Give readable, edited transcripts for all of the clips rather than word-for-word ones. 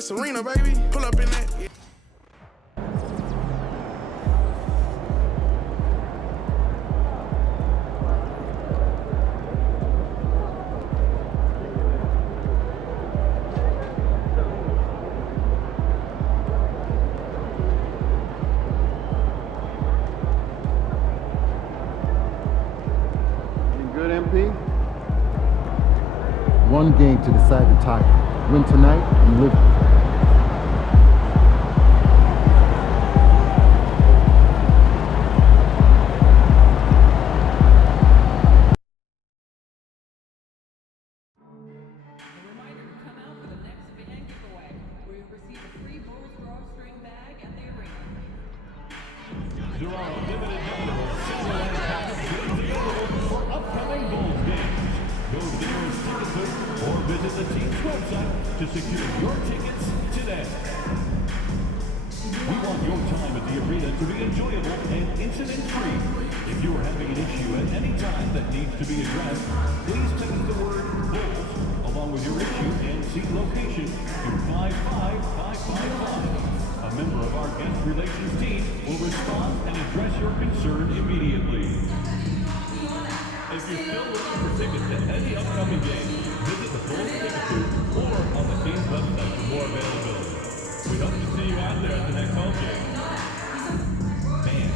Serena, baby. Pull up in that. Yeah. Good, MP? One game to decide the title. Win tonight and live. There are limited number of Silverland packages available for upcoming Bulls games. Go to the nearest ticket booth or visit the team's website to secure your tickets today. We want your time at the arena to be enjoyable and incident-free. If you are having an issue at any time that needs to be addressed, please text the word Bulls along with your issue and seat location to 55555. A member of our guest relations team will respond and address your concern immediately. If you're still looking for tickets at any upcoming game, visit the Bulls ticket booth or on the team's website for more availability. We hope to see you out there at the next home game. Fans,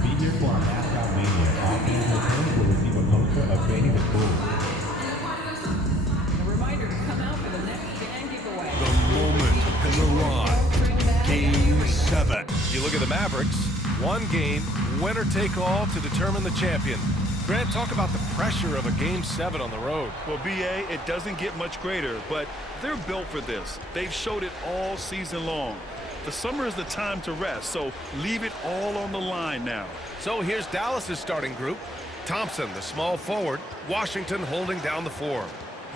be here for our mascot mania. All fans and fans will receive a poster of Benny the Bull. A reminder to come out for the next fan giveaway. The moment has arrived. Game 7. You look at the Mavericks, one game, winner take all to determine the champion. Grant, talk about the pressure of a Game 7 on the road. Well, BA, it doesn't get much greater, but they're built for this. They've showed it all season long. The summer is the time to rest, so leave it all on the line now. So here's Dallas's starting group. Thompson, the small forward. Washington holding down the 4.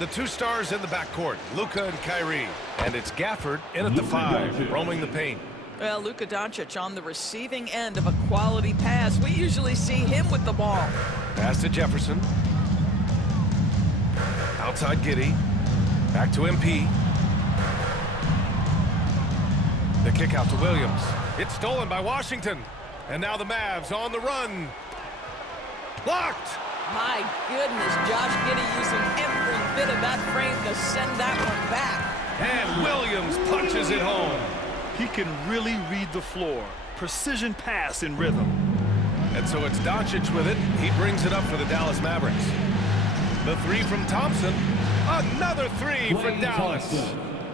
The two stars in the backcourt, Luka and Kyrie. And it's Gafford in at the 5, roaming the paint. Well, Luka Doncic on the receiving end of a quality pass. We usually see him with the ball. Pass to Jefferson. Outside Giddey. Back to MP. The kick out to Williams. It's stolen by Washington. And now the Mavs on the run. Blocked! My goodness, Josh Giddey using every bit of that frame to send that one back. And Williams punches it home. He can really read the floor. Precision pass in rhythm. And so it's Doncic with it. He brings it up for the Dallas Mavericks. The 3 from Thompson. Another 3 for Dallas.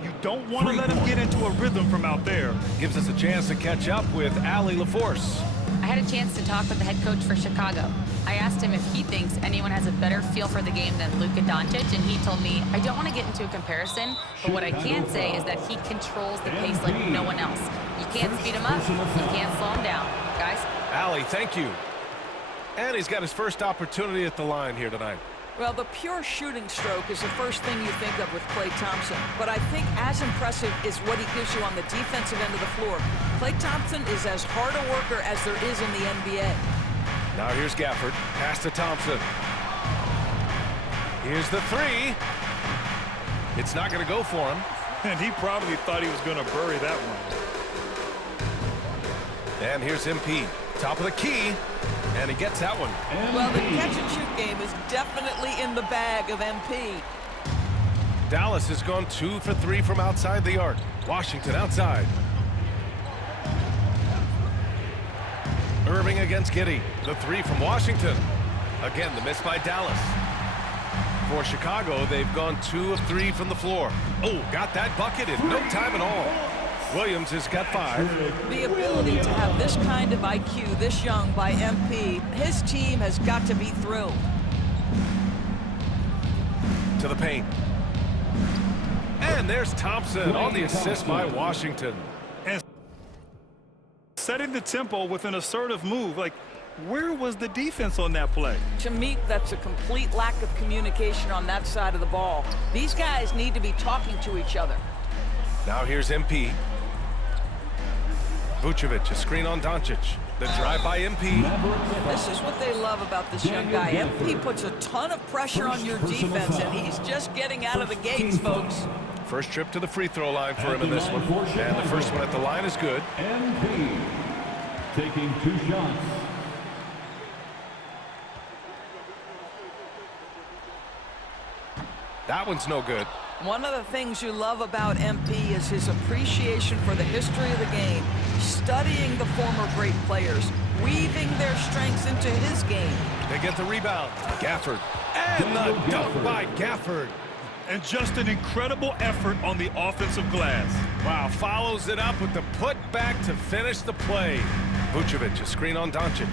You don't want to let him get into a rhythm from out there. Gives us a chance to catch up with Allie LaForce. I had a chance to talk with the head coach for Chicago. I asked him if he thinks anyone has a better feel for the game than Luka Doncic, and he told me, I don't want to get into a comparison, but what I can say is that he controls the pace like no one else. You can't speed him up, you can't slow him down. Guys? Allie, thank you. And he's got his first opportunity at the line here tonight. Well, the pure shooting stroke is the first thing you think of with Klay Thompson. But I think as impressive is what he gives you on the defensive end of the floor. Klay Thompson is as hard a worker as there is in the NBA. Now here's Gafford. Pass to Thompson. Here's the 3. It's not going to go for him. And he probably thought he was going to bury that one. And here's MP. Top of the key. And he gets that one. Well, the catch-and-shoot game is definitely in the bag of MP. Dallas has gone 2 for 3 from outside the arc. Washington outside. Irving against Giddey. The 3 from Washington. Again, the miss by Dallas. For Chicago, they've gone 2 of 3 from the floor. Oh, got that bucket in no time at all. Williams has got 5. The ability to have this kind of IQ this young by MP, his team has got to be thrilled. To the paint. And there's Thompson on the assist by Washington. And setting the tempo with an assertive move. Like, where was the defense on that play? To me, that's a complete lack of communication on that side of the ball. These guys need to be talking to each other. Now here's MP. Vucevic, a screen on Doncic. The drive by MP. This is what they love about this young guy. MP puts a ton of pressure on your defense, and he's just getting out of the gates, folks. First trip to the free throw line for him in this one. And the first one at the line is good. MP taking 2 shots. That one's no good. One of the things you love about MP is his appreciation for the history of the game, studying the former great players, weaving their strengths into his game. They get the rebound. Gafford. And the dunk by Gafford. And just an incredible effort on the offensive glass. Wow, follows it up with the putback to finish the play. Vucevic, a screen on Doncic.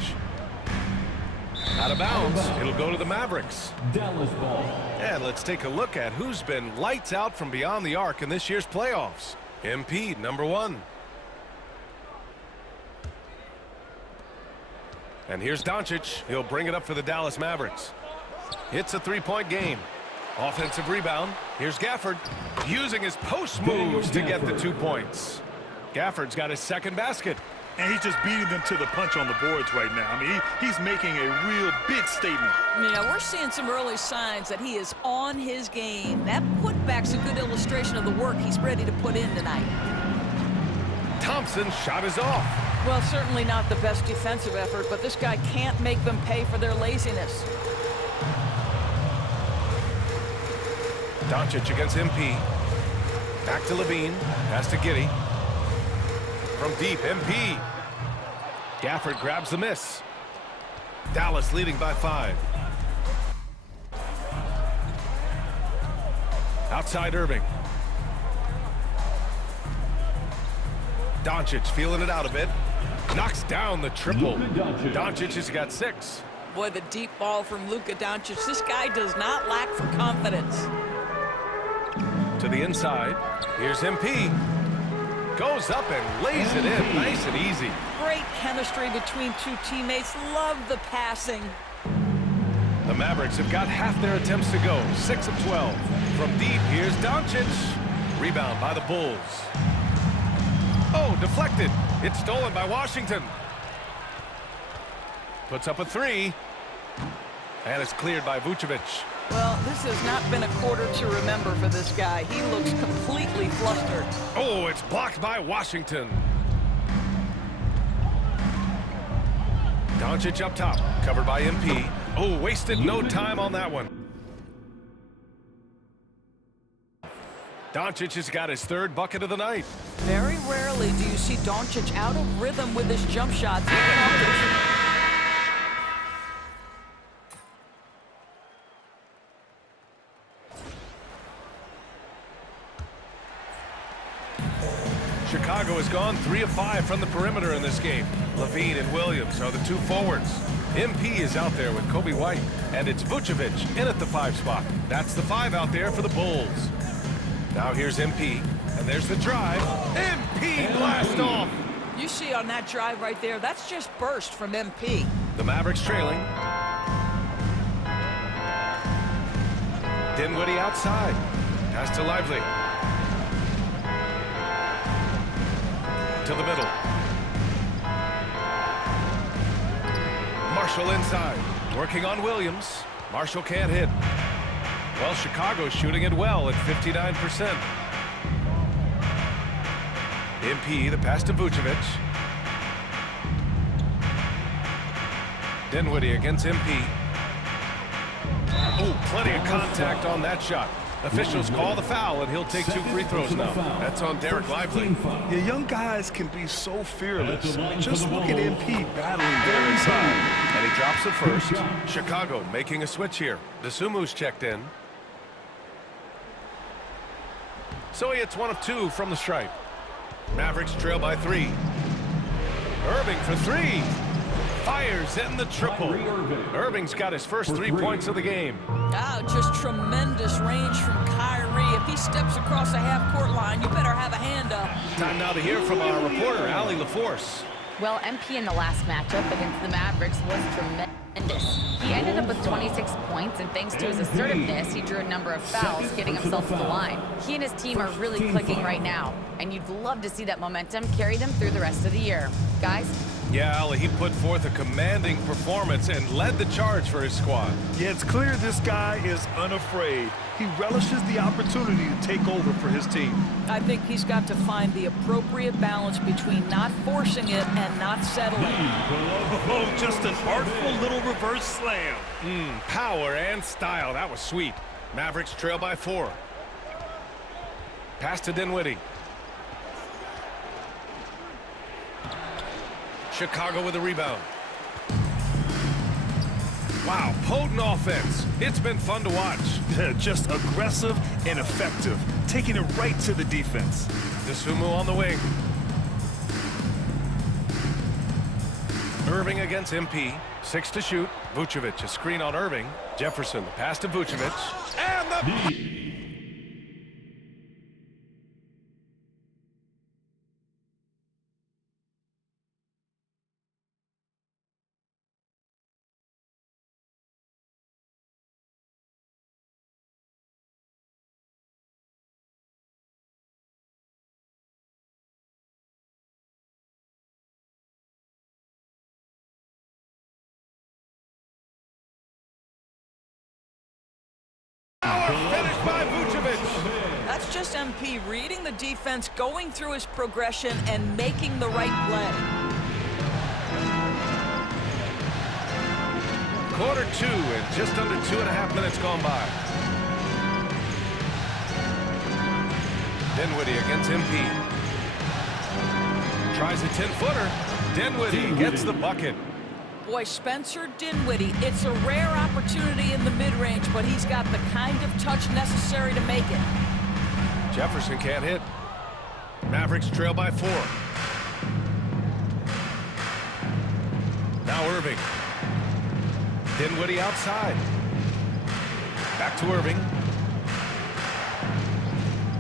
Out of bounds. It'll go to the Mavericks. Dallas ball. And let's take a look at who's been lights out from beyond the arc in this year's playoffs. MP, number 1. And here's Doncic. He'll bring it up for the Dallas Mavericks. It's a 3-point game. Offensive rebound. Here's Gafford using his post moves to get the 2 points. Gafford's got his second basket. And he's just beating them to the punch on the boards right now. I mean, he's making a real big statement. Yeah, we're seeing some early signs that he is on his game. That putback's a good illustration of the work he's ready to put in tonight. Thompson's shot is off. Well, certainly not the best defensive effort, but this guy can't make them pay for their laziness. Doncic against MP. Back to Levine. Pass to Giddey. From deep, MP. Gafford grabs the miss. Dallas leading by 5. Outside Irving. Doncic feeling it out a bit. Knocks down the triple. Doncic has got 6. Boy, the deep ball from Luka Doncic. This guy does not lack for confidence. To the inside. Here's MP. Goes up and lays it in. Nice and easy. Great chemistry between 2 teammates. Love the passing. The Mavericks have got half their attempts to go. 6 of 12. From deep, here's Doncic. Rebound by the Bulls. Oh, deflected. It's stolen by Washington. Puts up a 3. And it's cleared by Vucevic. Well, this has not been a quarter to remember for this guy. He looks completely flustered. Oh, it's blocked by Washington. Doncic up top, covered by MP. Oh, wasted no time on that one. Doncic has got his 3rd bucket of the night. Very rarely do you see Doncic out of rhythm with his jump shots. Chicago has gone 3 of 5 from the perimeter in this game. Levine and Williams are the 2 forwards. MP is out there with Kobe White, and it's Vucevic in at the 5 spot. That's the 5 out there for the Bulls. Now here's MP, and there's the drive. MP blast off. You see on that drive right there, that's just burst from MP. The Mavericks trailing. Dinwiddie outside. Pass to Lively. To the middle. Marshall inside. Working on Williams. Marshall can't hit. Well, Chicago's shooting it well at 59%. MP, the pass to Vucevic. Dinwiddie against MP. Oh, plenty of contact on that shot. Officials call the foul, and he'll take 2 free throws now. That's on Derek Lively. Yeah, young guys can be so fearless. I mean, just look at MP battling there inside. And he drops it first. Chicago making a switch here. Desumu's checked in. So he hits 1 of 2 from the stripe. Mavericks trail by 3. Irving for 3. Fires in the triple. Irving's got his first 3 points of the game. Oh, just tremendous range from Kyrie. If he steps across the half-court line, you better have a hand up. Time now to hear from our reporter, Allie LaForce. Well, MP in the last matchup against the Mavericks was tremendous. He ended up with 26 points, and thanks to his assertiveness, he drew a number of fouls, getting himself to the line. He and his team are really clicking right now, and you'd love to see that momentum carry them through the rest of the year. Guys, Yeah, Ali, he put forth a commanding performance and led the charge for his squad. Yeah, it's clear this guy is unafraid. He relishes the opportunity to take over for his team. I think he's got to find the appropriate balance between not forcing it and not settling. Oh, just an artful little reverse slam. Power and style. That was sweet. Mavericks trail by 4. Pass to Dinwiddie. Chicago with a rebound. Wow, potent offense. It's been fun to watch. Just aggressive and effective, taking it right to the defense. Dosunmu on the wing. Irving against MP. 6 to shoot. Vucevic, a screen on Irving. Jefferson, the pass to Vucevic. And the... Finished by Vucevic. That's just MP reading the defense, going through his progression, and making the right play. Quarter 2 and just under 2.5 minutes gone by. Dinwiddie against MP. Tries a 10-footer. Dinwiddie gets the bucket. Boy, Spencer Dinwiddie, it's a rare opportunity in the mid-range, but he's got the kind of touch necessary to make it. Jefferson can't hit. Mavericks trail by 4. Now Irving. Dinwiddie outside. Back to Irving.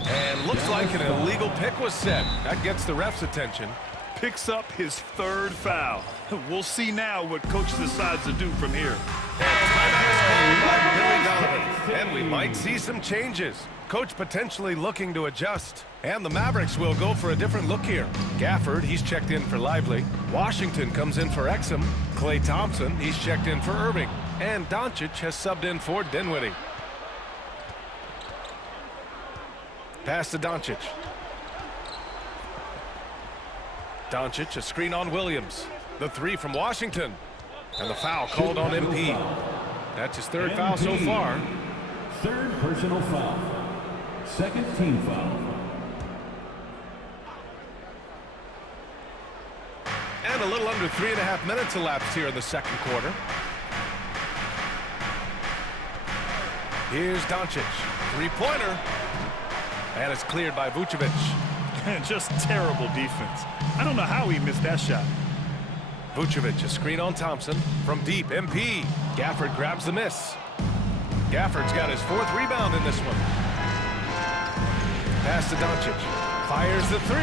And looks like an illegal pick was set. That gets the ref's attention. Picks up his 3rd foul. We'll see now what coach decides to do from here. Timeout is called by Billy Donovan. And we might see some changes. Coach potentially looking to adjust. And the Mavericks will go for a different look here. Gafford, he's checked in for Lively. Washington comes in for Exum. Klay Thompson, he's checked in for Irving. And Doncic has subbed in for Dinwiddie. Pass to Doncic. Doncic, a screen on Williams. The 3 from Washington. And the foul called on MP. That's his 3rd foul so far. 3rd personal foul. 2nd team foul. And a little under 3.5 minutes elapsed here in the 2nd quarter. Here's Doncic. 3-pointer. And it's cleared by Vucevic. Just terrible defense. I don't know how he missed that shot. Vucevic, a screen on Thompson. From deep, MP. Gafford grabs the miss. Gafford's got his 4th rebound in this one. Pass to Doncic. Fires the 3.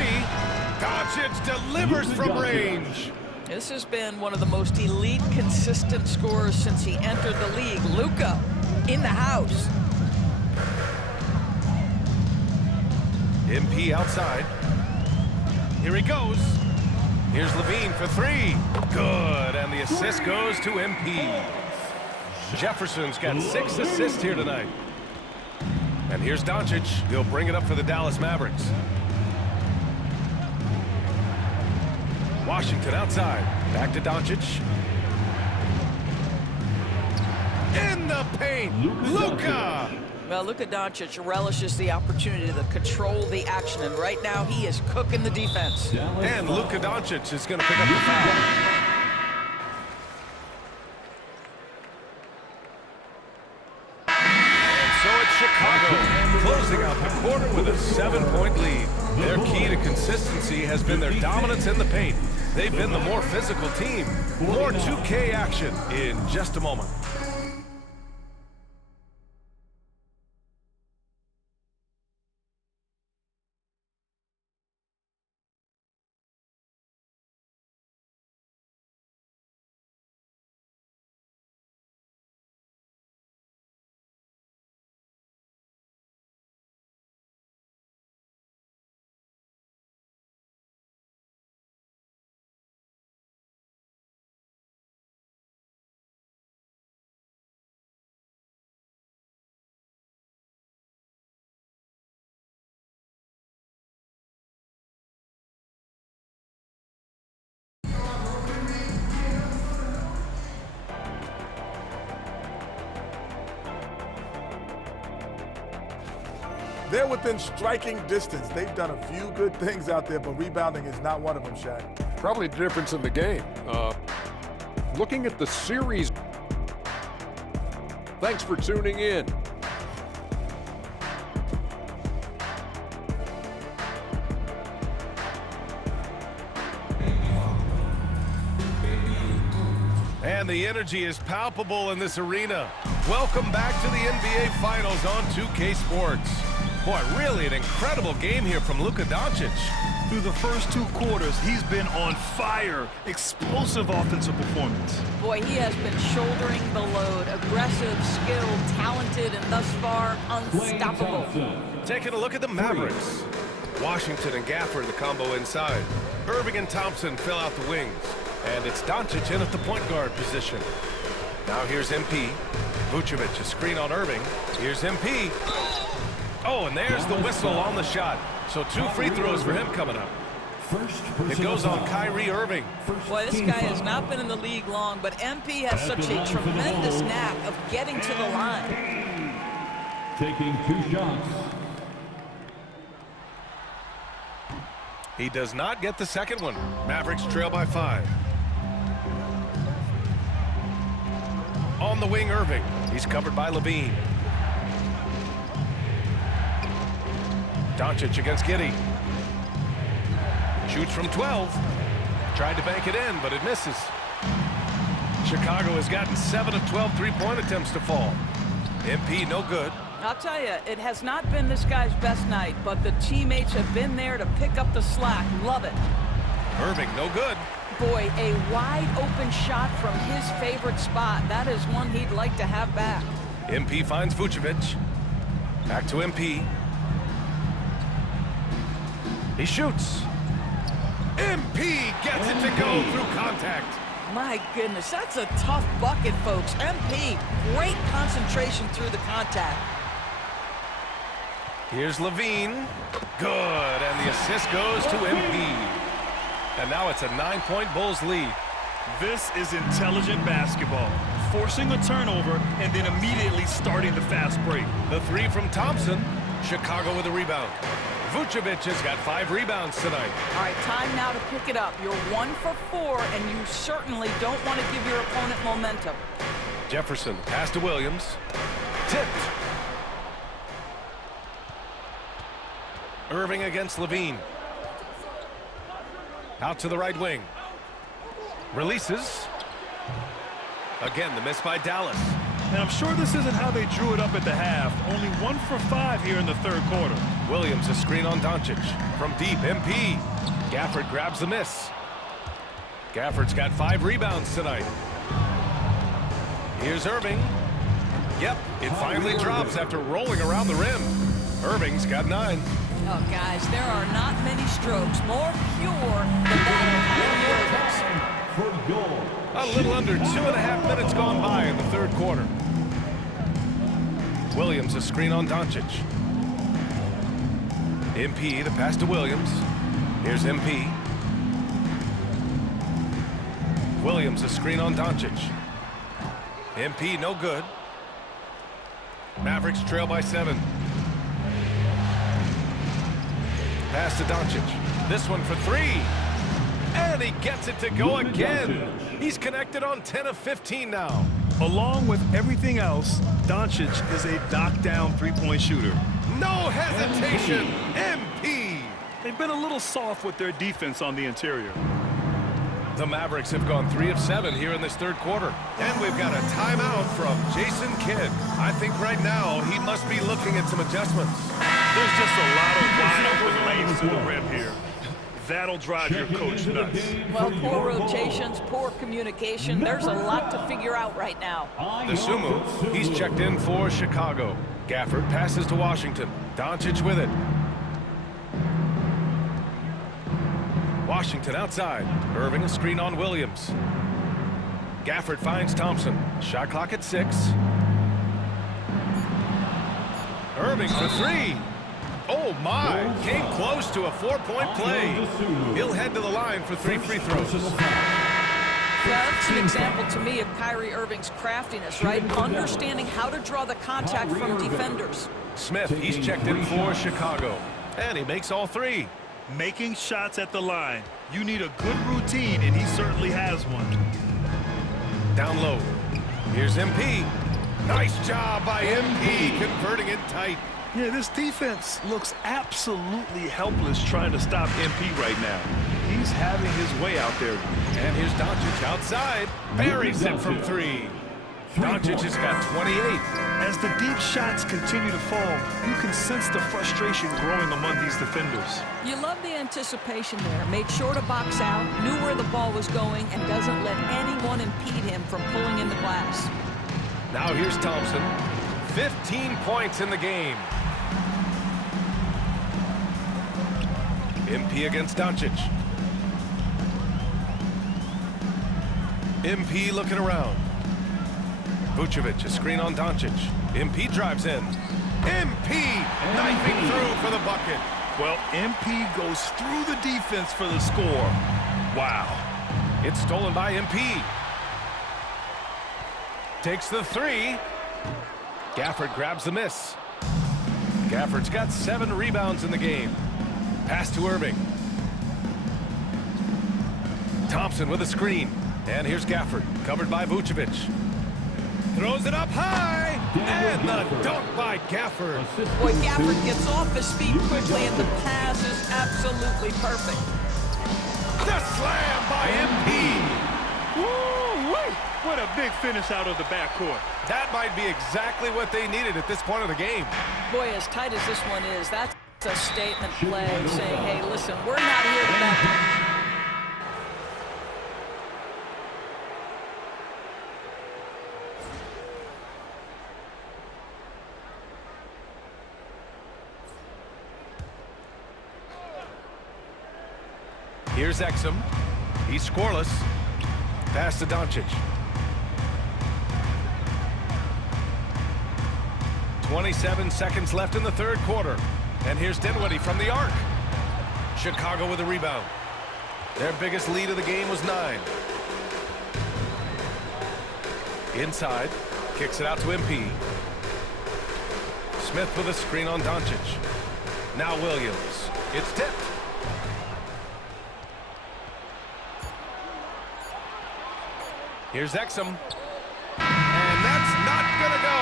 Doncic delivers from range. This has been one of the most elite, consistent scorers since he entered the league. Luka in the house. MP outside. Here he goes. Here's Levine for 3. Good, and the assist goes to MP. Jefferson's got 6 assists here tonight. And here's Doncic. He'll bring it up for the Dallas Mavericks. Washington outside. Back to Doncic. In the paint, Luka! Well, Luka Doncic relishes the opportunity to control the action, and right now he is cooking the defense. And Luka Doncic is going to pick up the foul. And so it's Chicago, closing out the quarter with a 7-point lead. Their key to consistency has been their dominance in the paint. They've been the more physical team. More 2K action in just a moment. They're within striking distance. They've done a few good things out there, but rebounding is not one of them, Shaq. Probably the difference in the game. Looking at the series. Thanks for tuning in. And the energy is palpable in this arena. Welcome back to the NBA Finals on 2K Sports. Boy, really an incredible game here from Luka Doncic. Through the first 2 quarters, he's been on fire. Explosive offensive performance. Boy, he has been shouldering the load. Aggressive, skilled, talented, and thus far, unstoppable. Taking a look at the Mavericks. Washington and Gafford, the combo inside. Irving and Thompson fill out the wings. And it's Doncic in at the point guard position. Now here's MP. Vucevic, a screen on Irving. Here's MP. Oh, and there's the whistle on the shot. So 2 free throws for him coming up. It goes on Kyrie Irving. Boy, this guy has not been in the league long, but MP has such a tremendous knack of getting to the line. Taking 2 shots. He does not get the second one. Mavericks trail by 5. On the wing, Irving. He's covered by Levine. Doncic against Giddey. Shoots from 12. Tried to bank it in, but it misses. Chicago has gotten 7 of 12 three-point attempts to fall. MP no good. I'll tell you, it has not been this guy's best night, but the teammates have been there to pick up the slack. Love it. Irving no good. Boy, a wide open shot from his favorite spot. That is one he'd like to have back. MP finds Vucevic. Back to MP. He shoots. MP gets it to go through contact. My goodness, that's a tough bucket, folks. MP, great concentration through the contact. Here's Levine. Good, and the assist goes to MP. And now it's a 9-point Bulls lead. This is intelligent basketball. Forcing a turnover and then immediately starting the fast break. The 3 from Thompson. Chicago with a rebound. Vucevic has got 5 rebounds tonight. All right, time now to pick it up. You're 1 for 4, and you certainly don't want to give your opponent momentum. Jefferson, pass to Williams. Tipped. Irving against Levine. Out to the right wing. Releases. Again, the miss by Dallas. And I'm sure this isn't how they drew it up at the half. Only 1 for 5 here in the 3rd quarter. Williams a screen on Doncic. From deep, MP. Gafford grabs the miss. Gafford's got 5 rebounds tonight. Here's Irving. Yep, it finally drops after rolling around the rim. Irving's got 9. Oh, guys, there are not many strokes more pure than that of Kyrie Irving's. For goal. A little under 2.5 minutes gone by in the 3rd quarter. Williams a screen on Doncic. MP, the pass to Williams. Here's MP. Williams a screen on Doncic. MP no good. Mavericks trail by 7. Pass to Doncic. This one for 3. And he gets it to go again. He's connected on 10 of 15 now. Along with everything else, Doncic is a knockdown three-point shooter. No hesitation. MP. They've been a little soft with their defense on the interior. The Mavericks have gone 3 of 7 here in this 3rd quarter. And we've got a timeout from Jason Kidd. I think right now he must be looking at some adjustments. There's just a lot of wide open lanes to the rim here. That'll drive your coach nuts. Well, poor rotations, poor communication. There's a lot to figure out right now. The Sumu, he's checked in for Chicago. Gafford passes to Washington. Doncic with it. Washington outside. Irving a screen on Williams. Gafford finds Thompson. Shot clock at 6. Irving for 3. Oh my, came close to a 4-point play. He'll head to the line for 3 free throws. That's an example to me of Kyrie Irving's craftiness, right? Understanding how to draw the contact from defenders. Smith, he's checked in for Chicago. And he makes all three. Making shots at the line. You need a good routine, and he certainly has one. Down low. Here's MP. Nice job by MP, converting it tight. Yeah, this defense looks absolutely helpless trying to stop MP right now. He's having his way out there. And here's Doncic outside. Buries it from three. Doncic has got 28. As the deep shots continue to fall, you can sense the frustration growing among these defenders. You love the anticipation there. Made sure to box out, knew where the ball was going, and doesn't let anyone impede him from pulling in the glass. Now here's Thompson. 15 points in the game. MP against Doncic. MP looking around. Vucevic, a screen on Doncic. MP drives in. MP knifing through for the bucket. Well, MP goes through the defense for the score. Wow. It's stolen by MP. Takes the three. Gafford grabs the miss. Gafford's got 7 rebounds in the game. Pass to Irving. Thompson with a screen. And here's Gafford, covered by Vucevic. Throws it up high, and the dunk by Gafford. Boy, Gafford gets off his feet quickly, and the pass is absolutely perfect. The slam by MP. Woo-wee! What a big finish out of the backcourt. That might be exactly what they needed at this point of the game. Boy, as tight as this one is, that's a statement play saying, hey, listen, we're not here to back. Here's Exum. He's scoreless. Pass to Doncic. 27 seconds left in the third quarter. And here's Dinwiddie from the arc. Chicago with a rebound. Their biggest lead of the game was 9. Inside. Kicks it out to MP. Smith with a screen on Doncic. Now Williams. It's tipped. Here's Exum. And that's not gonna go.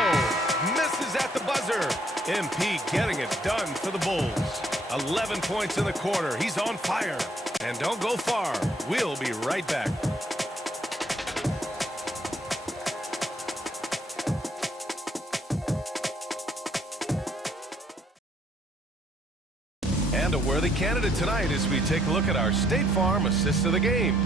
Misses at the buzzer. MP getting it done for the Bulls. 11 points in the quarter. He's on fire. And don't go far. We'll be right back. And a worthy candidate tonight as we take a look at our State Farm assist of the game.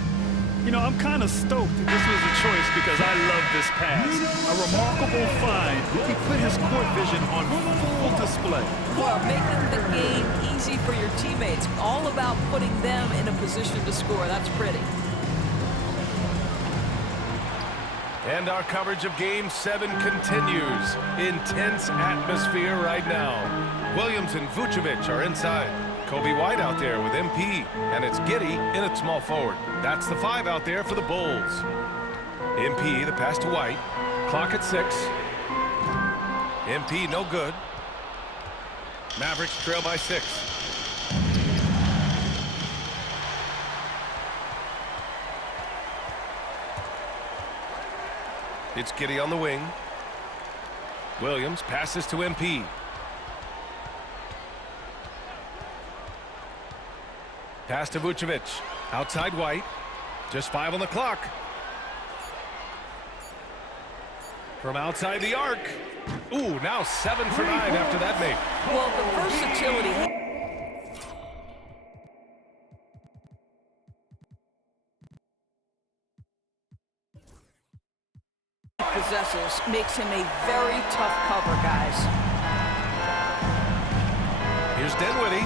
You know, I'm kind of stoked that this was a choice because I love this pass. A remarkable find. He put his court vision on full display. Well, making the game easy for your teammates. All about putting them in a position to score. That's pretty. And our coverage of Game 7 continues. Intense atmosphere right now. Williams and Vucevic are inside. Kobe White out there with MP, and it's Giddey in at small forward. That's the 5 out there for the Bulls. MP, the pass to White. Clock at 6. MP, no good. Mavericks trail by 6. It's Giddey on the wing. Williams passes to MP. Pass to Vucevic. Outside White. Just 5 on the clock. From outside the arc. Ooh, now 7 for 9 after that make. Well, the versatility possesses makes him a very tough cover, guys. Here's Dinwiddie.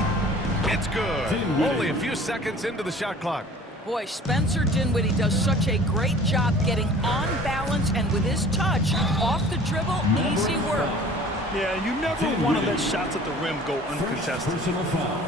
It's good. Only a few seconds into the shot clock. Boy, Spencer Dinwiddie does such a great job getting on balance and with his touch, off the dribble, easy work. Yeah, you never want to let shots at the rim go uncontested.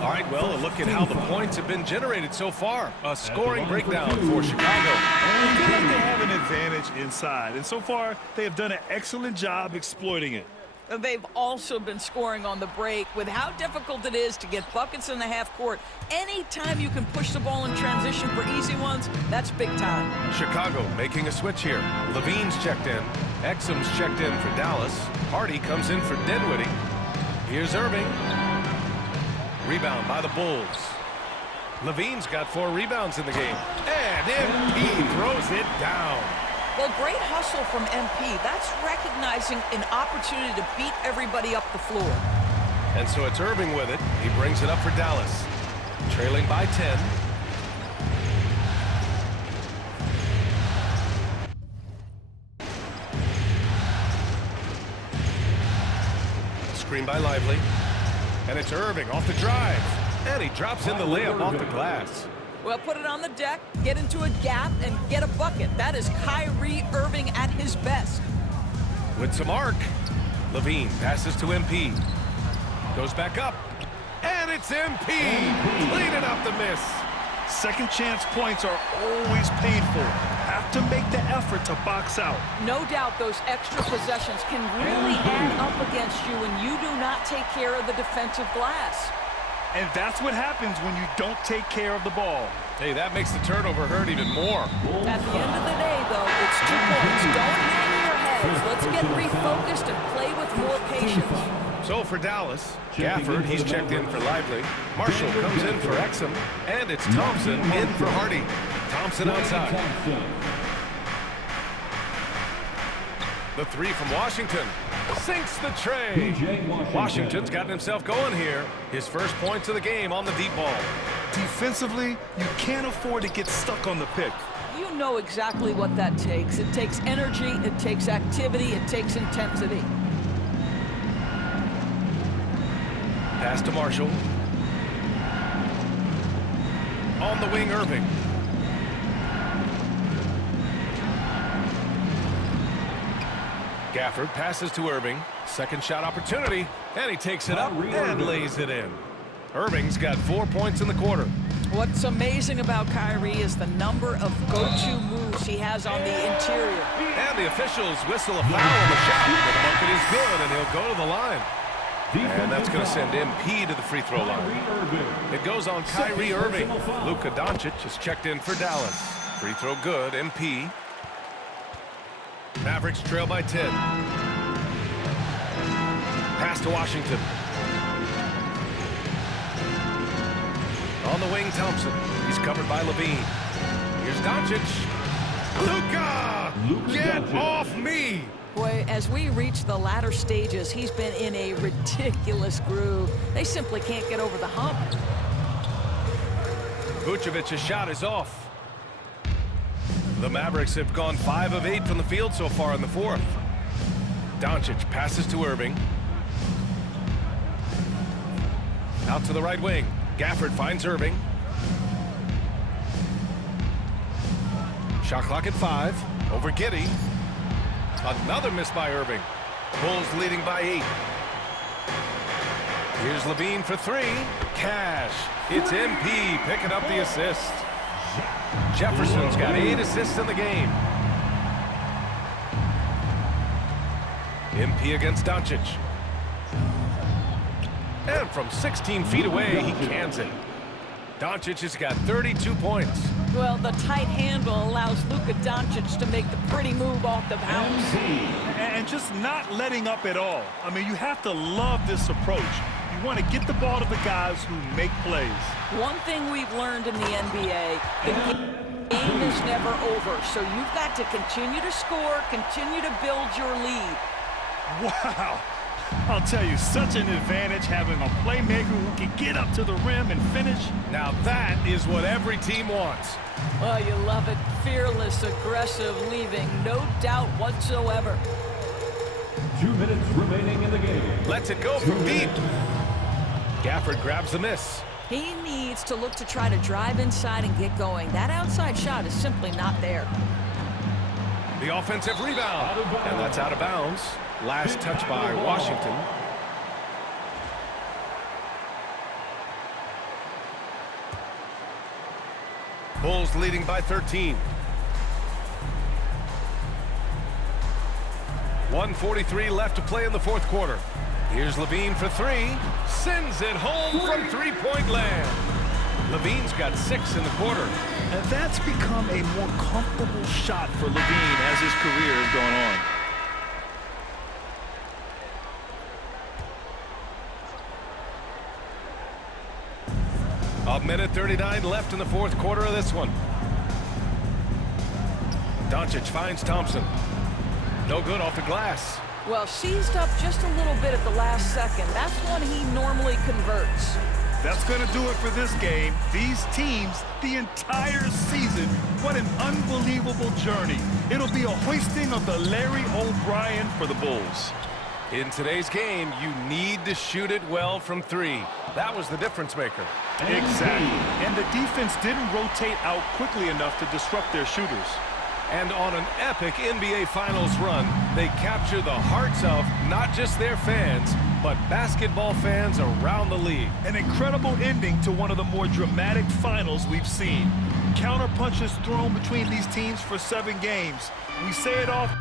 All right, well, a look at how the points have been generated so far. A scoring breakdown for Chicago. I feel like they have an advantage inside, and so far they have done an excellent job exploiting it. They've also been scoring on the break. With how difficult it is to get buckets in the half court, anytime you can push the ball in transition for easy ones, that's big time. Chicago making a switch here. Levine's checked in. Exum's checked in for Dallas. Hardy comes in for Dinwiddie. Here's Irving. Rebound by the Bulls. Levine's got 4 rebounds in the game. And MP throws it down. Well, great hustle from MP. That's recognizing an opportunity to beat everybody up the floor. And so it's Irving with it. He brings it up for Dallas. Trailing by 10. Screen by Lively. And it's Irving off the drive. And he drops in the layup off the glass. Well, put it on the deck, get into a gap, and get a bucket. That is Kyrie Irving at his best. With some arc, Levine passes to MP. Goes back up. And it's MP. Cleaning up the miss. Second chance points are always painful. Have to make the effort to box out. No doubt those extra possessions can really add up against you when you do not take care of the defensive glass. And that's what happens when you don't take care of the ball. Hey, that makes the turnover hurt even more. At the end of the day, though, it's 2 points. Don't hang your heads. Let's get refocused and play with more patience. So for Dallas, Gafford, he's checked in for Lively. Marshall comes in for Exum. And it's Thompson in for Hardy. Thompson outside. The 3 from Washington. Sinks the tray. Washington's gotten himself going here. His first points of the game on the deep ball. Defensively, you can't afford to get stuck on the pick. You know exactly what that takes. It takes energy, it takes activity, it takes intensity. Pass to Marshall. On the wing, Irving. Gafford passes to Irving. Second shot opportunity. And he takes it up and lays it in. Irving's got 4 points in the quarter. What's amazing about Kyrie is the number of go-to moves he has on the interior. And the officials whistle a foul on the shot. The bucket is good, and he'll go to the line. And that's going to send MP to the free throw line. It goes on Kyrie Irving. Luka Doncic is checked in for Dallas. Free throw good, MP. Mavericks trail by 10. Pass to Washington. On the wing, Thompson. He's covered by Levine. Here's Doncic. Luka! Get off me! Boy, as we reach the latter stages, he's been in a ridiculous groove. They simply can't get over the hump. Vucevic's shot is off. The Mavericks have gone 5 of 8 from the field so far in the fourth. Doncic passes to Irving. Out to the right wing. Gafford finds Irving. Shot clock at 5. Over Giddey. Another miss by Irving. Bulls leading by 8. Here's Levine for 3. Cash. It's MP picking up the assist. Jefferson's got 8 assists in the game. MP against Doncic. And from 16 feet away, he cans it. Doncic has got 32 points. Well, the tight handle allows Luka Doncic to make the pretty move off the bounce. And just not letting up at all. I mean, you have to love this approach. You want to get the ball to the guys who make plays. One thing we've learned in the NBA, the game is never over. So you've got to continue to score, continue to build your lead. Wow. I'll tell you, such an advantage having a playmaker who can get up to the rim and finish. Now that is what every team wants. Well, you love it. Fearless, aggressive, leaving no doubt whatsoever. 2 minutes remaining in the game. Lets it go from deep. Gafford grabs the miss. He needs to look to try to drive inside and get going. That outside shot is simply not there. The offensive rebound. And that's out of bounds. Last touch by Washington. Bulls leading by 13. 1:43 left to play in the fourth quarter. Here's Levine for three. Sends it home from three-point land. Levine's got 6 in the quarter. And that's become a more comfortable shot for Levine as his career has gone on. 1:39 left in the fourth quarter of this one. Doncic finds Thompson. No good off the glass. Well, seized up just a little bit at the last second. That's when he normally converts. That's going to do it for this game. These teams, the entire season, what an unbelievable journey. It'll be a hoisting of the Larry O'Brien for the Bulls. In today's game, you need to shoot it well from three. That was the difference maker. Exactly. And the defense didn't rotate out quickly enough to disrupt their shooters. And on an epic NBA Finals run, they capture the hearts of not just their fans, but basketball fans around the league. An incredible ending to one of the more dramatic finals we've seen. Counter punches thrown between these teams for 7 games. We say it often.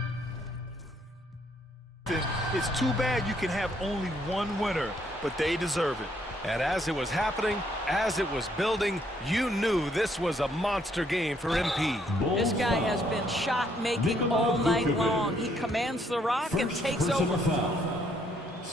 It's too bad you can have only one winner, but they deserve it. And as it was happening, as it was building, you knew this was a monster game for MP. This guy has been shot-making all night long. He commands the rock and takes over.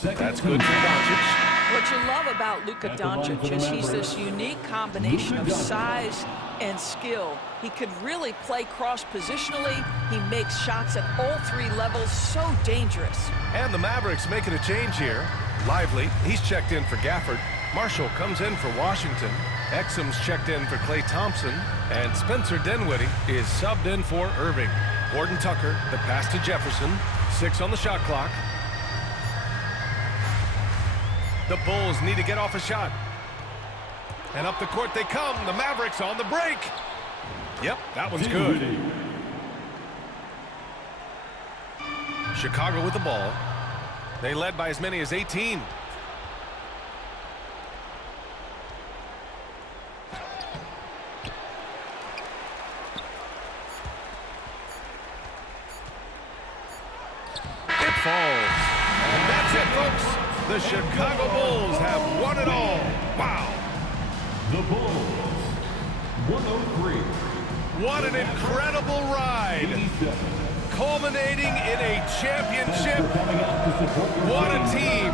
That's good for Doncic. What you love about Luka Doncic is he's this unique combination of size and skill. He could really play cross-positionally. He makes shots at all 3 levels, so dangerous. And the Mavericks making a change here. Lively, he's checked in for Gafford. Marshall comes in for Washington. Exum's checked in for Klay Thompson. And Spencer Dinwiddie is subbed in for Irving. Gordon Tucker, the pass to Jefferson. 6 on the shot clock. The Bulls need to get off a shot. And up the court they come. The Mavericks on the break. Yep, that one's good. Chicago with the ball. They led by as many as 18. It falls. And that's it, folks. The Chicago Bulls have won it all. Wow. The Bulls, 103. What an incredible ride. Culminating in a championship. What a team.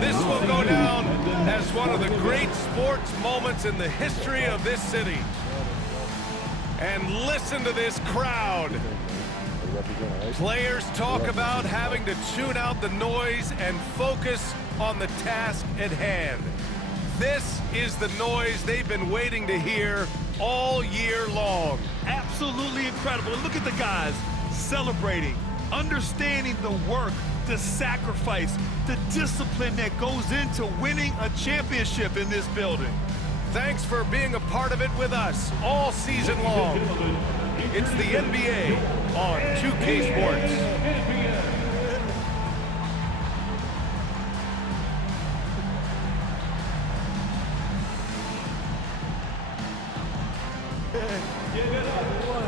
This will go down as one of the great sports moments in the history of this city. And listen to this crowd. Players talk about having to tune out the noise and focus on the task at hand. This is the noise they've been waiting to hear all year long. Absolutely incredible. And look at the guys celebrating, understanding the work, the sacrifice, the discipline that goes into winning a championship in this building. Thanks for being a part of it with us all season long. It's the NBA on 2K Sports. Give it up for